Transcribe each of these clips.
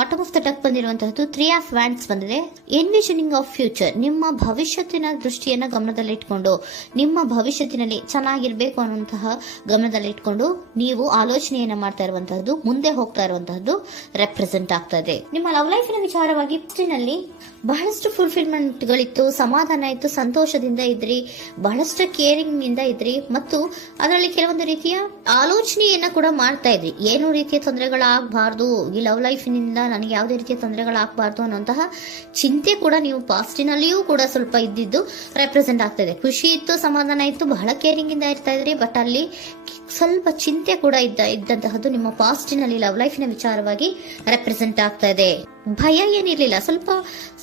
Bottom of the deck ಬಂದಿರುವಂತಹದ್ದು 3 of wands ಬಂದಿದೆ. Envisioning of future, ನಿಮ್ಮ ಭವಿಷ್ಯತ್ತಿನ ದೃಷ್ಟಿಯನ್ನ ಗಮನದಲ್ಲಿಟ್ಕೊಂಡು, ನಿಮ್ಮ ಭವಿಷ್ಯತ್ತಿನಲ್ಲಿ ಚೆನ್ನಾಗಿರ್ಬೇಕು ಅನ್ನುವಂತಹ ಗಮನದಲ್ಲಿಟ್ಕೊಂಡು ನೀವು ಆಲೋಚನೆಯನ್ನ ಮಾಡ್ತಾ ಇರುವಂತಹದ್ದು, ಮುಂದೆ ಹೋಗ್ತಾ ಇರುವಂತಹದ್ದು ರೆಪ್ರೆಸೆಂಟ್ ಆಗ್ತಾ ಇದೆ. ನಿಮ್ಮ ಲವ್ ಲೈಫಿನ ವಿಚಾರವಾಗಿ ನಲ್ಲಿ ಬಹಳಷ್ಟು ಫುಲ್ಫಿಲ್ಮೆಂಟ್ ಗಳಿತ್ತು, ಸಮಾಧಾನ ಇತ್ತು, ಸಂತೋಷದಿಂದ ಇದ್ರಿ, ಬಹಳಷ್ಟು ಕೇರಿಂಗ್ ಇಂದ ಇದ್ರಿ, ಮತ್ತು ಅದರಲ್ಲಿ ಕೆಲವೊಂದು ರೀತಿಯ ಆಲೋಚನೆಯನ್ನ ಕೂಡ ಮಾಡ್ತಾ ಇದ್ರಿ. ಏನು ರೀತಿಯ ತೊಂದರೆಗಳಾಗಬಾರ್ದು, ಈ ಲವ್ ಲೈಫಿನಿಂದ ನನಗೆ ಯಾವುದೇ ರೀತಿಯ ತೊಂದರೆಗಳಾಗಬಾರ್ದು ಅನ್ನುವಂತಹ ಚಿಂತೆ ಕೂಡ ನೀವು ಪಾಸ್ಟಿನಲ್ಲಿಯೂ ಕೂಡ ಸ್ವಲ್ಪ ಇದ್ದಿದ್ದು ರೆಪ್ರೆಸೆಂಟ್ ಆಗ್ತಾ ಇದೆ. ಖುಷಿ ಇತ್ತು, ಸಮಾಧಾನ ಇತ್ತು, ಬಹಳ ಕೇರಿಂಗ್ ಇಂದ ಇರ್ತಾ ಇದ್ರಿ, ಬಟ್ ಅಲ್ಲಿ ಸ್ವಲ್ಪ ಚಿಂತೆ ಕೂಡ ಇದ್ದಂತಹದ್ದು ನಿಮ್ಮ ಪಾಸ್ಟಿನಲ್ಲಿ ಲವ್ ಲೈಫಿನ ವಿಚಾರವಾಗಿ ರೆಪ್ರೆಸೆಂಟ್ ಆಗ್ತಾ ಇದೆ. ಭಯ ಏನಿರ್ಲಿಲ್ಲ,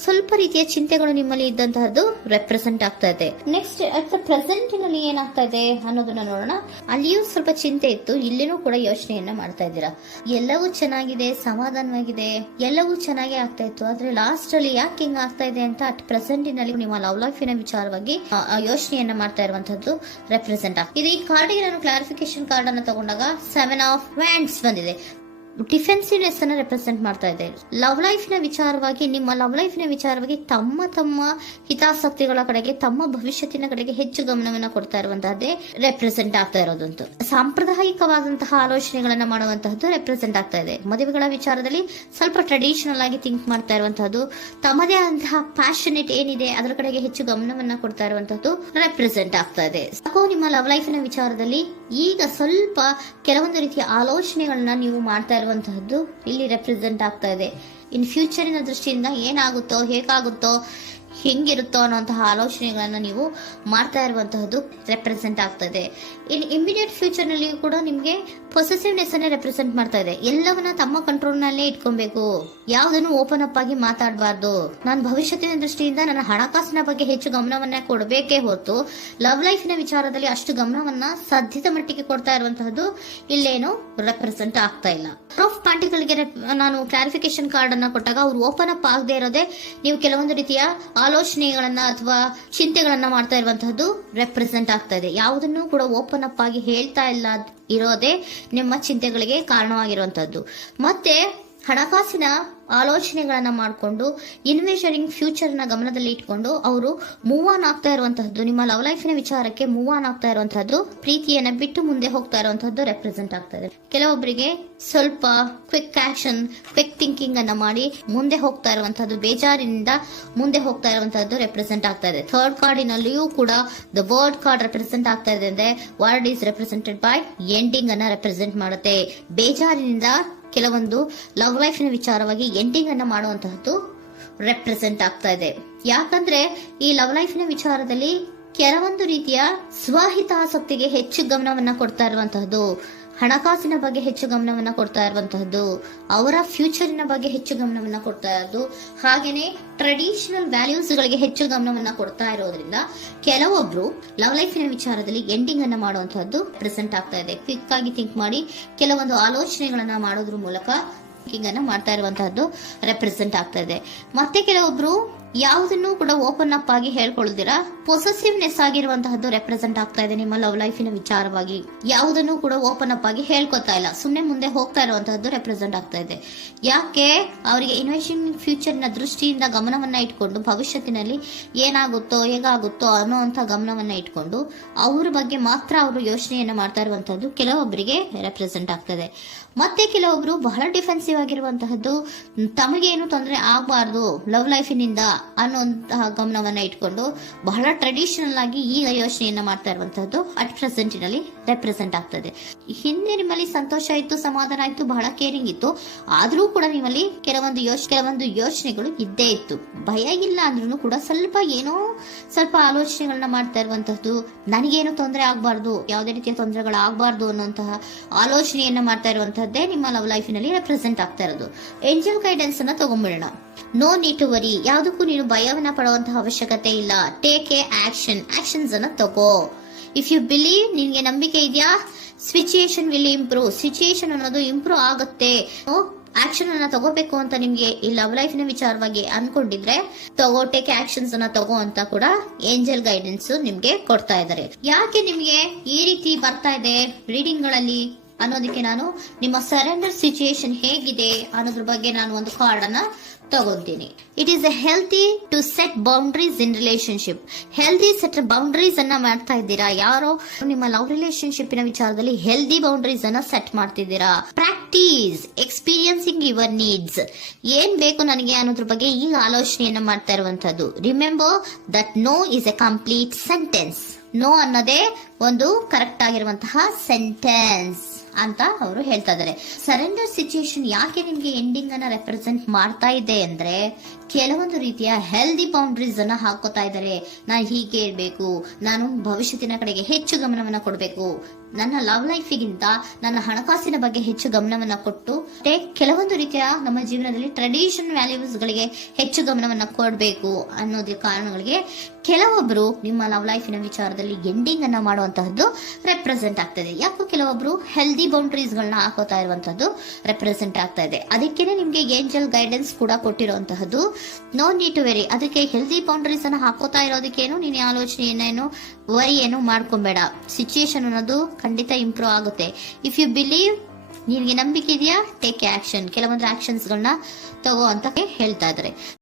ಸ್ವಲ್ಪ ರೀತಿಯ ಚಿಂತೆಗಳು ನಿಮ್ಮಲ್ಲಿ ಇದ್ದಂತಹದ್ದು ರೆಪ್ರೆಸೆಂಟ್ ಆಗ್ತಾ ಇದೆ. ನೆಕ್ಸ್ಟ್ ಅಟ್ ದ ಪ್ರೆಸೆಂಟ್ ನಲ್ಲಿ ಏನಾಗ್ತಾ ಇದೆ ಅನ್ನೋದನ್ನ ನೋಡೋಣ. ಅಲ್ಲಿಯೂ ಸ್ವಲ್ಪ ಚಿಂತೆ ಇತ್ತು, ಇಲ್ಲಿನೂ ಕೂಡ ಯೋಚನೆಯನ್ನ ಮಾಡ್ತಾ ಇದ್ದೀರಾ. ಎಲ್ಲವೂ ಚೆನ್ನಾಗಿದೆ, ಸಮಾಧಾನವಾಗಿದೆ, ಎಲ್ಲವೂ ಚೆನ್ನಾಗಿ ಆಗ್ತಾ ಇತ್ತು, ಆದ್ರೆ ಲಾಸ್ಟ್ ಅಲ್ಲಿ ಯಾಕೆ ಹಿಂಗ್ ಆಗ್ತಾ ಇದೆ ಅಂತ ಅಟ್ ಪ್ರೆಸೆಂಟ್ ನಲ್ಲಿ ನಿಮ್ಮ ಲವ್ ಲೈಫಿನ ವಿಚಾರವಾಗಿ ಯೋಚನೆಯನ್ನ ಮಾಡ್ತಾ ಇರುವಂತದ್ದು ರೆಪ್ರೆಸೆಂಟ್ ಆಗ್ತದೆ. ಇದು ಈ ಕಾರ್ಡಿಗೆ ನಾನು ಕ್ಲಾರಿಫಿಕೇಶನ್ ಕಾರ್ಡ್ ಅನ್ನು ತಗೊಂಡಾಗ 7 ಆಫ್ ವ್ಯಾಂಡ್ಸ್ ಬಂದಿದೆ. ಡಿಫೆನ್ಸಿವ್ನೆಸ್ ಅನ್ನ ರೆಪ್ರೆಸೆಂಟ್ ಮಾಡ್ತಾ ಇದೆ. ಲವ್ ಲೈಫಿನ ವಿಚಾರವಾಗಿ, ನಿಮ್ಮ ಲವ್ ಲೈಫಿನ ವಿಚಾರವಾಗಿ ತಮ್ಮ ಹಿತಾಸಕ್ತಿಗಳ ಕಡೆಗೆ, ತಮ್ಮ ಭವಿಷ್ಯತ್ತಿನ ಕಡೆಗೆ ಹೆಚ್ಚು ಗಮನವನ್ನ ಕೊಡ್ತಾ ಇರುವಂತಹದ್ದೇ ರೆಪ್ರೆಸೆಂಟ್ ಆಗ್ತಾ ಇರೋದಂತೂ. ಸಾಂಪ್ರದಾಯಿಕವಾದಂತಹ ಆಲೋಚನೆಗಳನ್ನ ಮಾಡುವಂತಹದ್ದು ರೆಪ್ರೆಸೆಂಟ್ ಆಗ್ತಾ ಇದೆ. ಮದುವೆಗಳ ವಿಚಾರದಲ್ಲಿ ಸ್ವಲ್ಪ ಟ್ರೆಡಿಷನಲ್ ಆಗಿ ಥಿಂಕ್ ಮಾಡ್ತಾ ಇರುವಂತಹದ್ದು, ತಮ್ಮದೇ ಆದಂತಹ ಪ್ಯಾಷನೇಟ್ ಏನಿದೆ ಅದರ ಕಡೆಗೆ ಹೆಚ್ಚು ಗಮನವನ್ನ ಕೊಡ್ತಾ ಇರುವಂತಹದ್ದು ರೆಪ್ರೆಸೆಂಟ್ ಆಗ್ತಾ ಇದೆ. ನಿಮ್ಮ ಲವ್ ಲೈಫಿನ ವಿಚಾರದಲ್ಲಿ ಈಗ ಸ್ವಲ್ಪ ಕೆಲವೊಂದು ರೀತಿಯ ಆಲೋಚನೆಗಳನ್ನ ನೀವು ಮಾಡ್ತಾ ಇರುವಂತಹದ್ದು ಇಲ್ಲಿ ರೆಪ್ರೆಸೆಂಟ್ ಆಗ್ತಾ ಇದೆ. ಇನ್ ಫ್ಯೂಚರಿನ ದೃಷ್ಟಿಯಿಂದ ಏನಾಗುತ್ತೋ, ಹೇಗಾಗುತ್ತೋ, ಹೆಂಗಿರುತ್ತೋ ಅನ್ನುವಂತಹ ಆಲೋಚನೆಗಳನ್ನ ನೀವು ಮಾಡ್ತಾ ಇರುವಂತಹದ್ದು ರೆಪ್ರೆಸೆಂಟ್ ಆಗ್ತದೆ. ಇನ್ ಇಮಿಡಿಯೇಟ್ ಫ್ಯೂಚರ್ ನಲ್ಲಿ ಕೂಡ ನಿಮ್ಗೆ ಪೊಸೆಸಿವ್ನೆಸ್ ಅನ್ನ ರೆಪ್ರೆಸೆಂಟ್ ಮಾಡ್ತಾ ಇದೆ. ಎಲ್ಲವನ್ನ ತಮ್ಮ ಕಂಟ್ರೋಲ್ ನಲ್ಲೇ ಇಟ್ಕೊಬೇಕು, ಯಾವುದನ್ನು ಓಪನ್ ಅಪ್ ಆಗಿ ಮಾತಾಡಬಾರ್ದು. ನಾನು ಭವಿಷ್ಯತ್ತಿನ ದೃಷ್ಟಿಯಿಂದ ನನ್ನ ಹಣಕಾಸಿನ ಬಗ್ಗೆ ಹೆಚ್ಚು ಗಮನವನ್ನ ಕೊಡಬೇಕೇ ಹೊರತು ಲವ್ ಲೈಫಿನ ವಿಚಾರದಲ್ಲಿ ಅಷ್ಟು ಗಮನವನ್ನ ಸಾಧ್ಯದ ಮಟ್ಟಿಗೆ ಕೊಡ್ತಾ ಇರುವಂತಹದ್ದು ಇಲ್ಲೇನು ರೆಪ್ರೆಸೆಂಟ್ ಆಗ್ತಾ ಇಲ್ಲ. ಆಫ್ ಪಾರ್ಟಿಗಳಿಗೆ ನಾನು ಕ್ಲಾರಿಫಿಕೇಶನ್ ಕಾರ್ಡ್ ಅನ್ನ ಕೊಟ್ಟಾಗ ಅವ್ರು ಓಪನ್ ಅಪ್ ಆಗದೆ ಇರೋದೇ ನೀವು ಕೆಲವೊಂದು ರೀತಿಯ ಆಲೋಚನೆಗಳನ್ನ ಅಥವಾ ಚಿಂತೆಗಳನ್ನ ಮಾಡ್ತಾ ಇರುವಂತಹದ್ದು ರೆಪ್ರೆಸೆಂಟ್ ಆಗ್ತಾ ಇದೆ. ಯಾವುದನ್ನು ಕೂಡ ಓಪನ್ ಅಪ್ ಆಗಿ ಹೇಳ್ತಾ ಇಲ್ಲ ಇರೋದೇ ನಿಮ್ಮ ಚಿಂತೆಗಳಿಗೆ ಕಾರಣವಾಗಿರುವಂತಹದ್ದು. ಮತ್ತೆ ಹಣಕಾಸಿನ ಆಲೋಚನೆಗಳನ್ನ ಮಾಡಿಕೊಂಡು ಇನ್ವೆಸ್ಟರಿಂಗ್ ಫ್ಯೂಚರ್ ನ ಗಮನದಲ್ಲಿ ಇಟ್ಕೊಂಡು ಅವರು ಮೂವ್ ಆನ್ ಆಗ್ತಾ ಇರುವಂತಹದ್ದು, ನಿಮ್ಮ ಲವ್ ಲೈಫಿನ ವಿಚಾರಕ್ಕೆ ಮೂವ್ ಆನ್ ಆಗ್ತಾ ಇರುವಂತಹದ್ದು, ಪ್ರೀತಿಯನ್ನ ಬಿಟ್ಟು ಮುಂದೆ ಹೋಗ್ತಾ ಇರುವಂತಹದ್ದು ರೆಪ್ರೆಸೆಂಟ್ ಆಗ್ತಾ ಇದೆ. ಕೆಲವೊಬ್ಬರಿಗೆ ಸ್ವಲ್ಪ ಕ್ವಿಕ್ ಆಕ್ಷನ್, ಕ್ವಿಕ್ ಥಿಂಕಿಂಗ್ ಅನ್ನ ಮಾಡಿ ಮುಂದೆ ಹೋಗ್ತಾ ಇರುವಂತಹದ್ದು, ಬೇಜಾರಿನಿಂದ ಮುಂದೆ ಹೋಗ್ತಾ ಇರುವಂತಹದ್ದು ರೆಪ್ರೆಸೆಂಟ್ ಆಗ್ತಾ ಇದೆ. ಥರ್ಡ್ ಕಾರ್ಡಿನಲ್ಲಿಯೂ ಕೂಡ ದ ವರ್ಡ್ ಕಾರ್ಡ್ ರೆಪ್ರೆಸೆಂಟ್ ಆಗ್ತಾ ಇದೆ. ಅಂದ್ರೆ word is represented by ending ಅನ್ನ ರೆಪ್ರೆಸೆಂಟ್ ಮಾಡುತ್ತೆ. ಬೇಜಾರಿನಿಂದ ಕೆಲವೊಂದು ಲವ್ ಲೈಫಿನ ವಿಚಾರವಾಗಿ ಎಂಡಿಂಗ್ ಅನ್ನ ಮಾಡುವಂತಹದ್ದು ರೆಪ್ರೆಸೆಂಟ್ ಆಗ್ತಾ ಇದೆ. ಯಾಕಂದ್ರೆ ಈ ಲವ್ ಲೈಫಿನ ವಿಚಾರದಲ್ಲಿ ಕೆಲವೊಂದು ರೀತಿಯ ಸ್ವಹಿತಾಸಕ್ತಿಗೆ ಹೆಚ್ಚು ಗಮನವನ್ನ ಕೊಡ್ತಾ ಇರುವಂತಹದ್ದು, ಹಣಕಾಸಿನ ಬಗ್ಗೆ ಹೆಚ್ಚು ಗಮನವನ್ನ ಕೊಡ್ತಾ ಇರುವಂತಹದ್ದು, ಅವರ ಫ್ಯೂಚರಿನ ಬಗ್ಗೆ ಹೆಚ್ಚು ಗಮನವನ್ನ ಕೊಡ್ತಾ ಇರೋದು, ಹಾಗೇನೆ ಟ್ರೆಡಿಷನಲ್ ವ್ಯಾಲ್ಯೂಸ್ ಗಳಿಗೆ ಹೆಚ್ಚು ಗಮನವನ್ನ ಕೊಡ್ತಾ ಇರೋದ್ರಿಂದ ಕೆಲವೊಬ್ರು ಲವ್ ಲೈಫಿನ ವಿಚಾರದಲ್ಲಿ ಎಂಡಿಂಗ್ ಅನ್ನ ಮಾಡುವಂತಹದ್ದು ಪ್ರೆಸೆಂಟ್ ಆಗ್ತಾ ಇದೆ. ಕ್ವಿಕ್ ಆಗಿ ಥಿಂಕ್ ಮಾಡಿ ಕೆಲವೊಂದು ಆಲೋಚನೆಗಳನ್ನ ಮಾಡೋದ್ರ ಮೂಲಕ ಥಿಂಕಿಂಗ್ ಅನ್ನ ಮಾಡ್ತಾ ಇರುವಂತಹದ್ದು ರೆಪ್ರೆಸೆಂಟ್ ಆಗ್ತಾ ಇದೆ. ಮತ್ತೆ ಕೆಲವೊಬ್ರು ಯಾವುದನ್ನು ಕೂಡ ಓಪನ್ ಅಪ್ ಆಗಿ ಹೇಳ್ಕೊಳ್ದಿರಾ ಪೊಸೆಸಿವ್ನೆಸ್ ಆಗಿರುವಂತಹದ್ದು ರೆಪ್ರೆಸೆಂಟ್ ಆಗ್ತಾ ಇದೆ. ನಿಮ್ಮ ಲವ್ ಲೈಫಿನ ವಿಚಾರವಾಗಿ ಯಾವುದನ್ನು ಕೂಡ ಓಪನ್ ಅಪ್ ಆಗಿ ಹೇಳ್ಕೊತಾ ಇಲ್ಲ, ಸುಮ್ಮನೆ ಮುಂದೆ ಹೋಗ್ತಾ ಇರುವಂತಹದ್ದು ರೆಪ್ರೆಸೆಂಟ್ ಆಗ್ತಾ ಇದೆ. ಯಾಕೆ ಅವರಿಗೆ ಇನ್ವೆಸ್ಟಿಂಗ್ ಫ್ಯೂಚರ್ ನ ದೃಷ್ಟಿಯಿಂದ ಗಮನವನ್ನ ಇಟ್ಕೊಂಡು ಭವಿಷ್ಯತ್ತಿನಲ್ಲಿ ಏನಾಗುತ್ತೋ, ಹೇಗಾಗುತ್ತೋ ಅನ್ನೋಂಥ ಗಮನವನ್ನ ಇಟ್ಕೊಂಡು ಅವ್ರ ಬಗ್ಗೆ ಮಾತ್ರ ಅವರು ಯೋಚನೆಯನ್ನ ಮಾಡ್ತಾ ಇರುವಂತಹದ್ದು ಕೆಲವೊಬ್ಬರಿಗೆ ರೆಪ್ರೆಸೆಂಟ್ ಆಗ್ತದೆ. ಮತ್ತೆ ಕೆಲವೊಬ್ರು ಬಹಳ ಡಿಫೆನ್ಸಿವ್ ಆಗಿರುವಂತಹದ್ದು, ತಮಗೇನು ತೊಂದರೆ ಆಗಬಾರ್ದು ಲವ್ ಲೈಫಿನಿಂದ ಅನ್ನುವಂತಹ ಗಮನವನ್ನ ಇಟ್ಕೊಂಡು ಬಹಳ ಟ್ರೆಡಿಷನಲ್ ಆಗಿ ಈಗ ಯೋಚನೆಯನ್ನ ಮಾಡ್ತಾ ಇರುವಂತಹದ್ದು ಅಟ್ ಪ್ರೆಸೆಂಟಿನಲ್ಲಿ ರೆಪ್ರೆಸೆಂಟ್ ಆಗ್ತದೆ. ಹಿಂದೆ ನಿಮ್ಮಲ್ಲಿ ಸಂತೋಷ ಇತ್ತು, ಸಮಾಧಾನ ಇತ್ತು, ಬಹಳ ಕೇರಿಂಗ್ ಇತ್ತು, ಆದ್ರೂ ಕೂಡ ನಿಮ್ಮಲ್ಲಿ ಕೆಲವೊಂದು ಯೋಚನೆಗಳು ಇದ್ದೇ ಇತ್ತು. ಭಯ ಇಲ್ಲ ಅಂದ್ರೂ ಕೂಡ ಸ್ವಲ್ಪ ಆಲೋಚನೆಗಳನ್ನ ಮಾಡ್ತಾ ಇರುವಂತಹದ್ದು, ನನಗೇನು ತೊಂದರೆ ಆಗಬಾರ್ದು, ಯಾವುದೇ ರೀತಿಯ ತೊಂದರೆಗಳು ಆಗಬಾರ್ದು ಅನ್ನುವಂತಹ ಆಲೋಚನೆಯನ್ನ ಮಾಡ್ತಾ ಇರುವಂತಹದ್ದೇ ನಿಮ್ಮ ಲವ್ ಲೈಫಿನಲ್ಲಿ ರೆಪ್ರೆಸೆಂಟ್ ಆಗ್ತಾ ಇರೋದು. ಏಂಜಲ್ ಗೈಡೆನ್ಸ್ ಅನ್ನ ತಗೊಂಡ್ಬಿಡೋಣ. ನೋ ನೀಡ್ ಟು ವರಿ, ಯಾವುದಕ್ಕೂ ನೀನು ಭಯವನ್ನ ಪಡುವಂತಹ ಅವಶ್ಯಕತೆ ಇಲ್ಲ. ಟೇಕ್ ಎ ಆಕ್ಷನ್ಸ್ ಅನ್ನ ತಗೋ. ಇಫ್ ಯು ಬಿಲೀವ್, ನಿನ್ಗೆ ನಂಬಿಕೆ ಇದೆಯಾ, ಸಿಚುಯೇಷನ್ ವಿಲ್ ಇಂಪ್ರೂವ್, ಸಿಚುಯೇಷನ್ ಅನ್ನೋದು ಇಂಪ್ರೂವ್ ಆಗುತ್ತೆ. ಆಕ್ಷನ್ ಅನ್ನ ತಗೋಬೇಕು ಅಂತ ನಿಮ್ಗೆ ಈ ಲವ್ ಲೈಫಿನ ವಿಚಾರವಾಗಿ ಅನ್ಕೊಂಡಿದ್ರೆ ಟೇಕ್ ಆಕ್ಷನ್ಸ್ ಅನ್ನ ತಗೋ ಅಂತ ಕೂಡ ಏಂಜಲ್ ಗೈಡೆನ್ಸ್ ನಿಮ್ಗೆ ಕೊಡ್ತಾ ಇದ್ದಾರೆ. ಯಾಕೆ ನಿಮ್ಗೆ ಈ ರೀತಿ ಬರ್ತಾ ಇದೆ ರೀಡಿಂಗ್ ಗಳಲ್ಲಿ ಅನ್ನೋದಕ್ಕೆ ನಾನು ನಿಮ್ಮ ಸರೆಂಡರ್ ಸಿಚುಯೇಷನ್ ಹೇಗಿದೆ ಅನ್ನೋದ್ರ ಬಗ್ಗೆ ನಾನು ಒಂದು ಕಾರ್ಡ್ ಅನ್ನ ತಗೊಂತೀನಿ. It is a healthy to set boundaries in relationship. Healthy set boundaries ಅನ್ನ ಮಾಡ್ತಾ ಇದ್ದೀರಾ? ಯಾರೋ ನಿಮ್ಮ ಲವ್ ರಿಲೇಶನ್ಶಿಪ್ ನ ವಿಚಾರದಲ್ಲಿ ಹೆಲ್ದಿ ಬೌಂಡ್ರೀಸ್ ಅನ್ನ ಸೆಟ್ ಮಾಡ್ತಿದ್ದೀರಾ? Practice experiencing your needs. ಏನ್ ಬೇಕು ನನಗೆ ಅನ್ನೋದ್ರ ಬಗ್ಗೆ ಈಗ ಆಲೋಚನೆಯನ್ನ ಮಾಡ್ತಾ ಇರುವಂತದ್ದು. Remember that no is a complete sentence. No ಅನ್ನೋದೇ ಒಂದು ಕರೆಕ್ಟ್ ಆಗಿರುವಂತಹ ಸೆಂಟೆನ್ಸ್ ಅಂತ ಅವರು ಹೇಳ್ತಾ ಇದ್ದಾರೆ. ಸರೆಂಡರ್ ಸಿಚುಯೇಷನ್ ಯಾಕೆ ನಿಮ್ಗೆ ಎಂಡಿಂಗ್ ಅನ್ನ ರೆಪ್ರೆಸೆಂಟ್ ಮಾಡ್ತಾ ಇದೆ ಅಂದ್ರೆ, ಕೆಲವೊಂದು ರೀತಿಯ ಹೆಲ್ದಿ ಬೌಂಡ್ರೀಸ್ ಅನ್ನ ಹಾಕೋತಾ ಇದ್ದಾರೆ. ನಾನು ಹೀಗೆ ಇರಬೇಕು, ನಾನು ಭವಿಷ್ಯತ್ತಿನ ಕಡೆಗೆ ಹೆಚ್ಚು ಗಮನವನ್ನ ಕೊಡಬೇಕು, ನನ್ನ ಲವ್ ಲೈಫಿಗಿಂತ ನನ್ನ ಹಣಕಾಸಿನ ಬಗ್ಗೆ ಹೆಚ್ಚು ಗಮನವನ್ನ ಕೊಟ್ಟು ಕೆಲವೊಂದು ರೀತಿಯ ನಮ್ಮ ಜೀವನದಲ್ಲಿ ಟ್ರೆಡಿಷನ್ ವ್ಯಾಲ್ಯೂಸ್ ಗಳಿಗೆ ಹೆಚ್ಚು ಗಮನವನ್ನ ಕೊಡಬೇಕು ಅನ್ನೋದ್ರ ಕಾರಣಗಳಿಗೆ ಕೆಲವೊಬ್ರು ನಿಮ್ಮ ಲವ್ ಲೈಫಿನ ವಿಚಾರದಲ್ಲಿ ಎಂಡಿಂಗ್ ಅನ್ನ ಮಾಡುವಂತಹದ್ದು ರೆಪ್ರೆಸೆಂಟ್ ಆಗ್ತದೆ. ಯಾಕೋ ಕೆಲವೊಬ್ರು ಹೆಲ್ದಿ ಬೌಂಡ್ರೀಸ್ ಗಳನ್ನ ಹಾಕೋತಾ ಇರುವಂತಹದ್ದು ರೆಪ್ರೆಸೆಂಟ್ ಆಗ್ತಾ ಇದೆ. ಅದಕ್ಕೇನೆ ನಿಮ್ಗೆ ಏಂಜಲ್ ಗೈಡೆನ್ಸ್ ಕೂಡ ಕೊಟ್ಟಿರುವಂತಹದ್ದು. No need to worry. ಅದಕ್ಕೆ ಹೆಲ್ದಿ ಬೌಂಡ್ರೀಸ್ ಅನ್ನ ಹಾಕೋತಾ ಇರೋದಕ್ಕೇನು ನೀನು ಆಲೋಚನೆಯನ್ನೇನು ವರಿ ಏನು ಮಾಡ್ಕೊಂಬೇಡ. ಸಿಚುಯೇಷನ್ ಅನ್ನೋದು ಖಂಡಿತ ಇಂಪ್ರೂವ್ ಆಗುತ್ತೆ. ಇಫ್ ಯು ಬಿಲೀವ್, ನಿನಗೆ ನಂಬಿಕೆ ಇದೆಯಾ, ಟೇಕ್ ಆಕ್ಷನ್. ಕೆಲವೊಂದು ಆಕ್ಷನ್ಸ್ ಗಳನ್ನ ತಗೋ ಅಂತ ಹೇಳ್ತಾ ಇದ್ದಾರೆ.